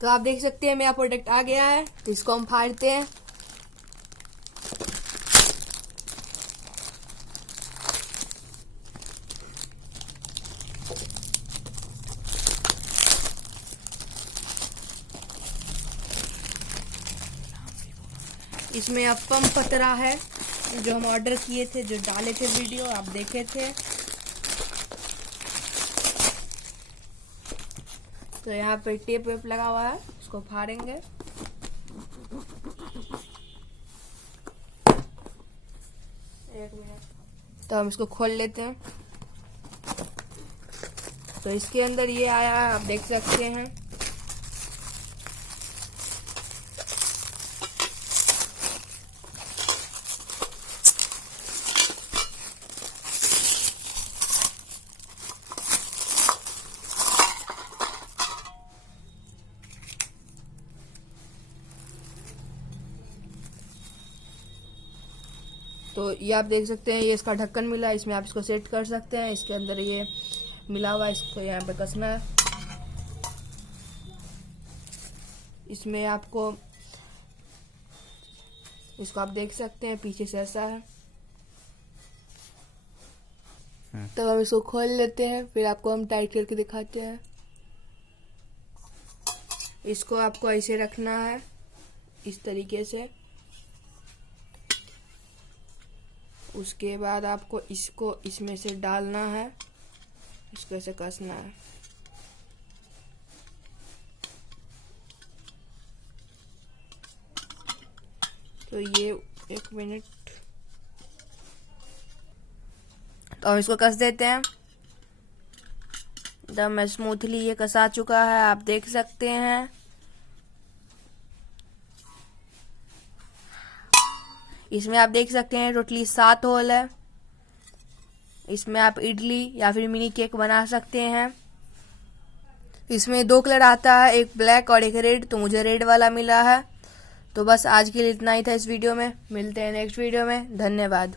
तो आप देख सकते हैं मेरा प्रोडक्ट आ गया है। तो इसको हम फाड़ते हैं। इसमें अप्पम पतरा है जो हम ऑर्डर किए थे, जो डाले थे वीडियो आप देखे थे। तो यहाँ पे टेप वेप लगा हुआ है, इसको फाड़ेंगे। एक मिनट। तो हम इसको खोल लेते हैं। तो इसके अंदर ये आया है, आप देख सकते हैं। तो ये आप देख सकते हैं, ये इसका ढक्कन मिला है, इसमें आप इसको सेट कर सकते हैं। इसके अंदर ये मिला हुआ है, इसको यहाँ पे कसना है। इसमें आपको इसको आप देख सकते हैं, पीछे से ऐसा है। तो हम इसको खोल लेते हैं, फिर आपको हम टाइट करके दिखाते हैं। इसको आपको ऐसे रखना है, इस तरीके से। उसके बाद आपको इसको इसमें से डालना है, इसको ऐसे कसना है। तो ये एक मिनट। तो हम इसको कस देते हैं। एकदम स्मूथली ये कसा चुका है, आप देख सकते हैं। इसमें आप देख सकते हैं टोटली 7 होल है। इसमें आप इडली या फिर मिनी केक बना सकते हैं। इसमें 2 कलर आता है, एक ब्लैक और एक रेड। तो मुझे रेड वाला मिला है। तो बस आज के लिए इतना ही था इस वीडियो में। मिलते हैं नेक्स्ट वीडियो में। धन्यवाद।